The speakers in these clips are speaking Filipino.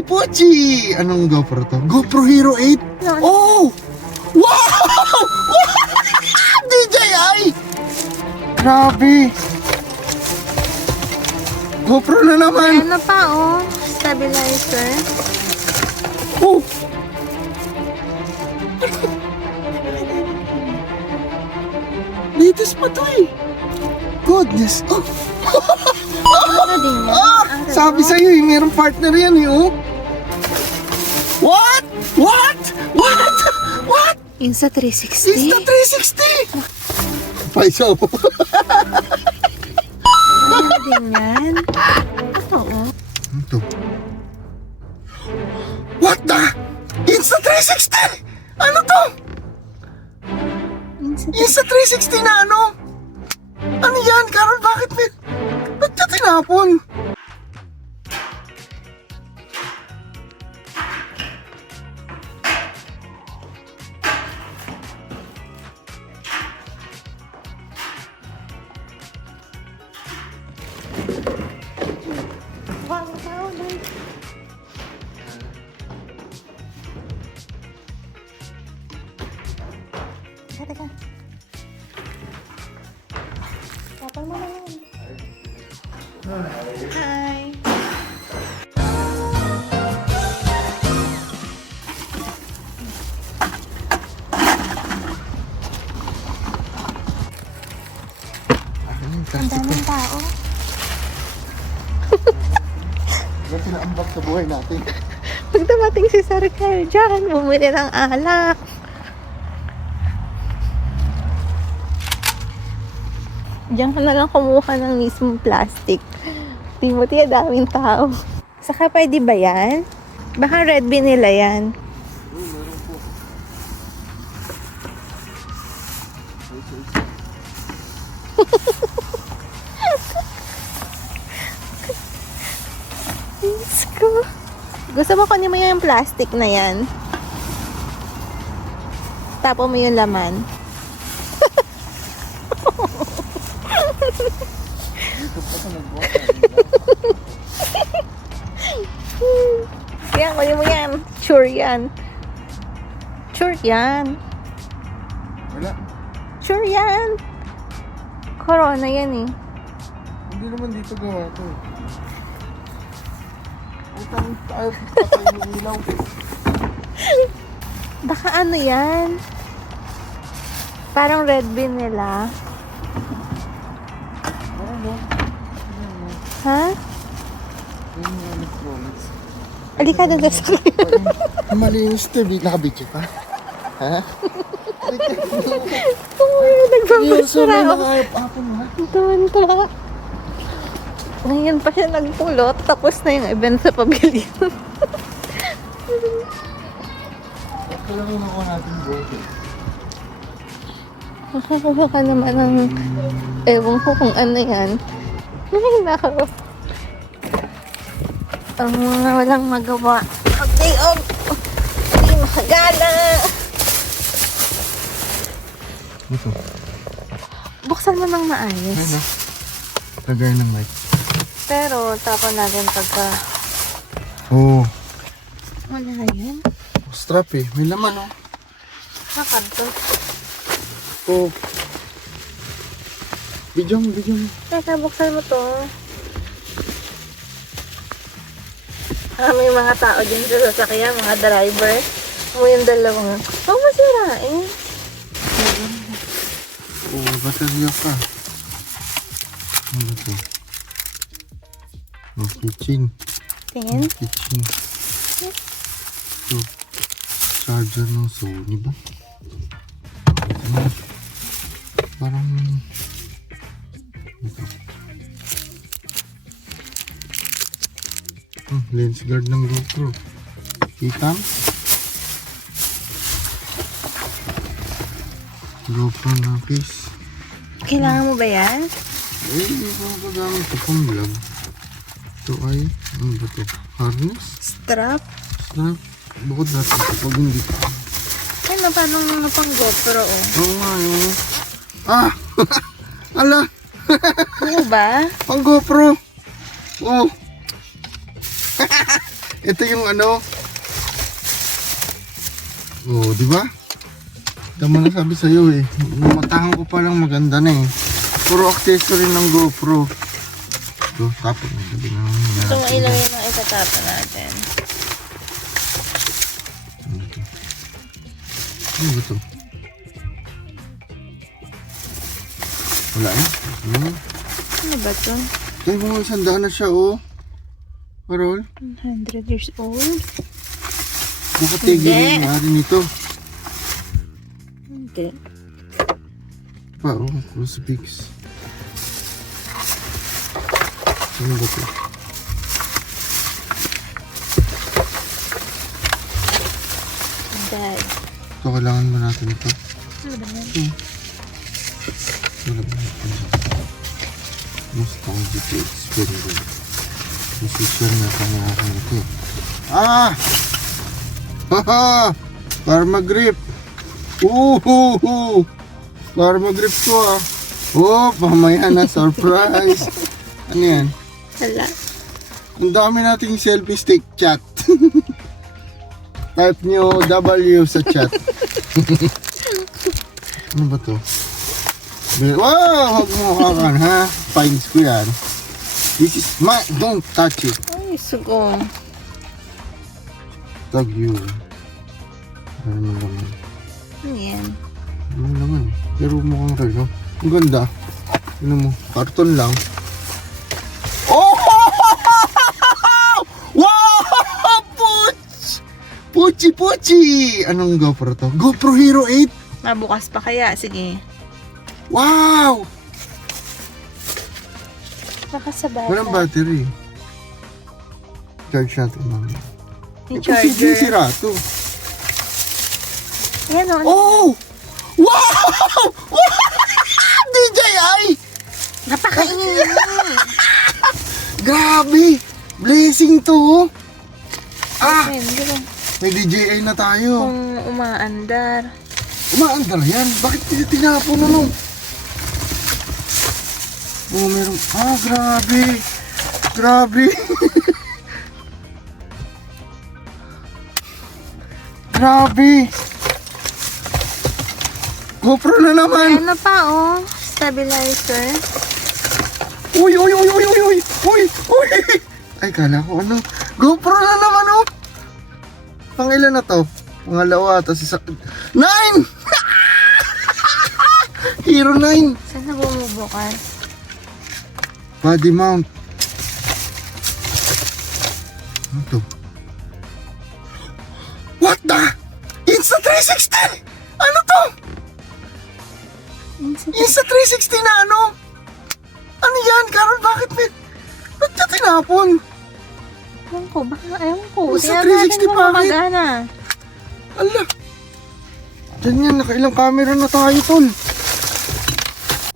Puchi! Anong GoPro to? GoPro Hero 8? Oh! Wow! DJI! Grabe! GoPro na naman! Ano pa, oh? Stabilizer. Oh! Latest pa to eh! Goodness! Oh! Ano din yan? Ah! Sabi sa'yo eh, mayroong partner yan eh, oh! What? What? What? What? Insta360? Insta360! Paisaw. Ano din yan? Totoo. Ito. What the? Insta360! Ano to? Insta360 na ano? Ano yan, Carol? Bakit ba't ka tinapon? Teka. Tapal mo na yan. Hi. Ang daming tao. Ba't sinaambak sa buhay natin? Pag dumating si Sir Carl dyan, bumili ng alak. Diyan ka na lang kumuha ng mismong plastic. Timothy, daming tao. Saka pwede ba yan? Baka Red Bean nila yan. Let's go. Gusto mo kunin mo yung plastic na yan? Tapo mo yung laman. Yan, kunin mo yan. Sure yan. Sure yan. Wala. Sure yan. Corona yan eh. Hindi naman dito gawa to. Utang tayo patay ng ilaw. Baka ano yan? Parang Red Bean nila. Ano? Ha? Yung electronics. Alika doon sa Malinis to, nakabityo pa. Ha? nagbabasura ako. Nakahapon ha? Tuwan-tuwa. Ngayon pa siya nagpulot, tapos na yung event sa pavilion. Ito lang yung nakuha natin bote. Makakawa ka naman ng... Ewan ko kung ano yan. Ay, nako. Ang mga walang magawa. Okay, hindi makagala. Ito. Buksan mo ng maayos. Ano? Lagay ng light. Pero, tapon natin pagka... Oo. Wala yan. Strap eh. May laman oh. Nakanto. Oo. Video mo. Teka, buksan mo to. May mga tao dyan sa sasakyan, mga driver. Mo yung dalawang. Huwag masirain. Oo, baterya pa. Ano ito? Oh, kitchen. Tingin. Kitchen. Ito. Charger ng Sony ba? Ito na. Parang... Ito. Lens guard ng GoPro. Kita? GoPro na case. Kailangan mo ba yan? Hindi ko magagamit ito pang vlog. Ito ay, ano ba ito? Harness? Strap? Strap? Bukod natin ito pag hindi pa. Ay, parang mga pang GoPro, oh. Oo nga yun. Ah! Ala! Ano ba? Pang GoPro! Oh! Ito yung ano. Oh, di ba? Tama na sabi sa'yo eh. Matahan ko palang maganda na eh. Puro accessory ng GoPro. Ito, tapos na. Ito nga ilang yung mga itatapa natin. Ano ba ito? Wala eh. Ano ba ito? Ay, mga 100 na siya oh. Carol, 100 years old? nakatigil yung hari nito. Hindi. Pa, oh, crucifix. Ano ba ito? Dad. Ito, kailangan ba natin ito? Ano ba yan? Wala ba natin ito? Mustang GTX Spindle. Position na pangyari nito. Ah! Haha! Karma grip! Uhuhu! Karma grip ko ah! Oh, pamaya na surprise! Ano yan? Hala. Ang dami nating selfie stick chat. Type nyo W sa chat. Ano ba to? Wow! Huwag mo hawakan ha. Finds ko yan. This is my... Don't touch it. Ay, sugo. Tag you. Ano naman? Ano yan? Ano naman? Pero mukhang relo. Ang ganda. Ano mo? Karton lang. Oh! Wow! Puch! Puchi! Puchi! Anong GoPro to? GoPro Hero 8? Mabukas pa kaya? Sige. Wow! Baka sa bata. Walang battery. Charge natin mamaya. May Posibleng charger. sira to. Ayan o. Oh! Wow! Wow! DJI! Napakaingin mo. Grabe! Blessing to! Ah! Depende kung May DJI na tayo. umaandar. Umaandar yan. Bakit tinapon ano? Oh, meron. Ah, grabe. Grabe. Grabe. GoPro na naman. Ano pa oh? Stabilizer. Uy, uy, uy, uy, uy, uy, uy, uy. Ay, kala ko ano. GoPro na naman oh. Pang ilan na to? Pangalawa, tapos isa. 9! Hero 9. Saan na bumubukas? Body mount. Ano to? What the? Insta360! Ano to? Insta360 na ano? Ano yan? Carol, bakit may... Ba't ka tinapon? Ewan ko, baka ewan ko. Sa Tingnan natin 360 kung bakit? magana. Ala. Diyan yan, nakailang camera na tayo, tol.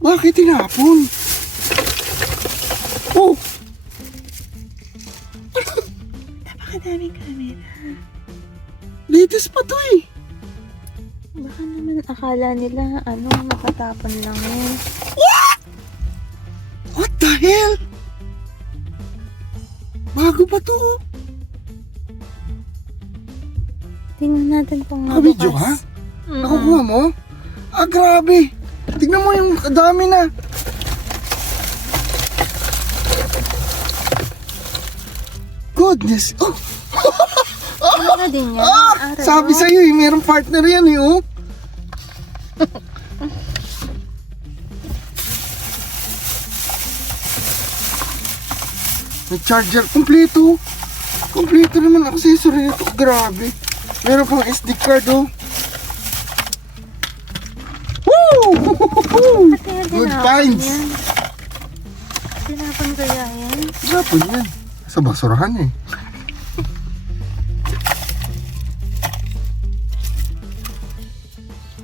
Bakit tinapon? Oh! Napakadaming camera. Latest pa to eh. Baka naman akala nila, nakatapon lang eh. What the hell? Bago pa to. Tingnan natin kung Nakabidyo ka? mabukas. Nakukuha mo? Ah, grabe. Tignan mo yung dami na. Goodness. Oh! Ano na din yan? Ah! Aral Sabi mo. sa'yo eh, merong partner yan eh, oh. May charger, kompleto. Kompleto naman accessory nito. Grabe. Meron pang SD card, oh. Woo! Ba't kaya Good tinapon finds. yan? Tinapon kaya yan? Hapon yan. Sa basurahan eh.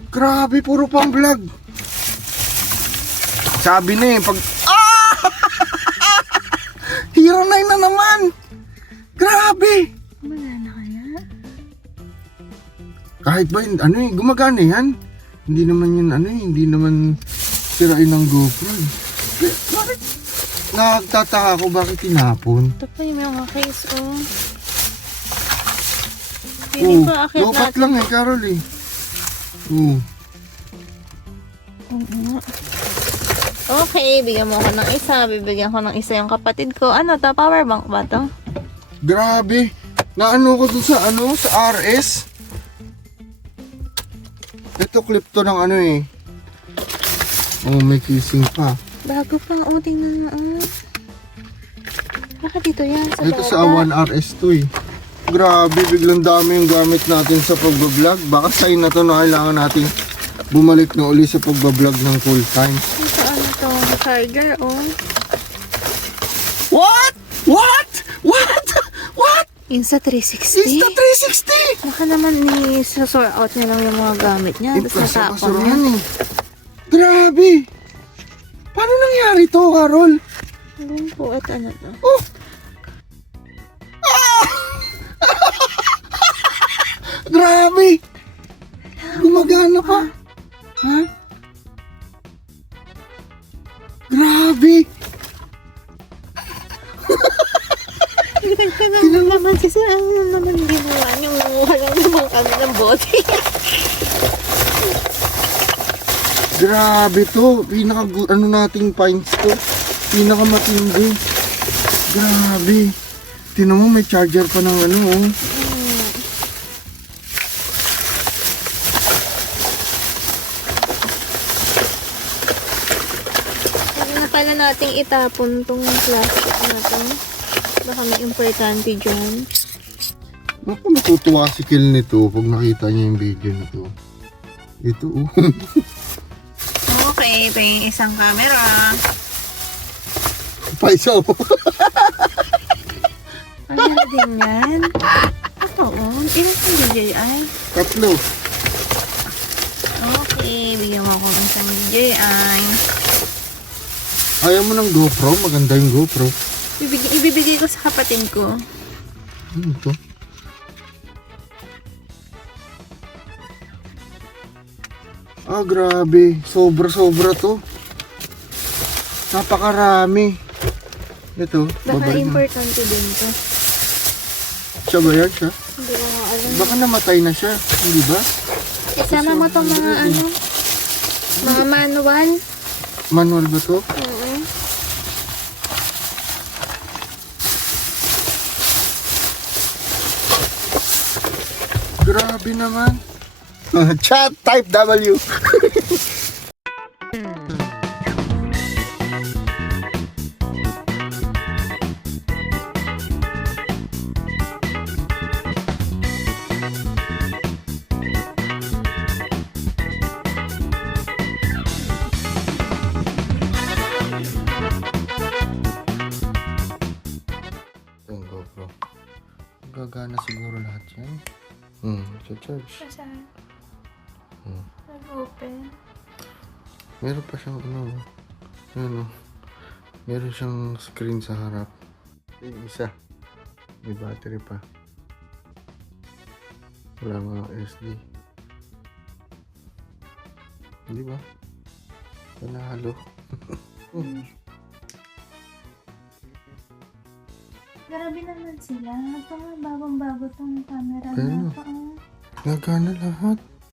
Grabe, puro pang vlog. Sabi na eh, pag... Ah! Hero 9 na naman! Grabe! Wala na kaya? Kahit ba, gumagana yan. Hindi naman yun, hindi naman sirain ng GoPro. Bakit? Nagtataka ako bakit tinapon. Ito pa yung mga case oh. Feeling ko akit lopat natin. lang eh, Carol eh. Oo. Okay, bigyan mo ako ng isa. Bibigyan ko ng isa yung kapatid ko. Ano to? Power bank ba to? Grabe. Naano ko dun sa sa RS. Ito clip to ng ano eh. Oh, may kissing pa. Bago pa. O, tingnan mo. Baka dito yan. Sa Ito sa baba. 1RS to eh. Grabe, biglang dami yung gamit natin sa pagbablog. Baka sign na to na kailangan natin bumalik na uli sa pagbablog ng full time. Ito ano to? Charger, oh. What? What? What? What? Insta360. Insta360! Baka naman ni-sort out niya lang yung mga gamit niya. Tapos natapon niya. Basurahan eh. Grabe! Paano nangyari to, Carol? Doon po at ano to? Oh! Grabe! Gumagana pa. Ha? Grabe! Tingnan naman kasi ano naman ginawa niyo. Wala naman kami ng bote. Grabe to. Ano nating pints to. Pinaka matindi. Grabe. Tinan mo may charger pa ng ano oh. Huwag na pala nating itapon tong plastic na to. Baka may importante dyan. Naku, natutuwa si Kill nito pag nakita niya yung video nito. Ito oh. Okay, ito yung isang camera. Paisa oh. Ano din yan? Ito oh. Ilang DJI? Tatlo. Okay, bigyan mo akong isang DJI. Ayaw mo ng GoPro? Maganda yung GoPro. Ibibigay ko sa kapatid ko. Ano to? Ah, grabe. Sobra-sobra to. Napakarami. Ito, Baka babay na. importante din to. Siya ba yan siya? Hindi ko nga alam. Baka namatay na siya, hindi ba? Isama mo tong mga ano, mga manual. Manual ba to? Oo. Grabe naman. Chat type W. Yung GoPro. Gagana siguro lahat yan. Charge. Saan? Hmm. Nag-open. Meron pa siyang ano, meron siyang screen sa harap. Yung isa, may battery pa. Wala nga SD. Hindi ba? Panalo. Grabe naman sila. Ito nga bagong-bago tong camera Ano? na. Gagana lahat.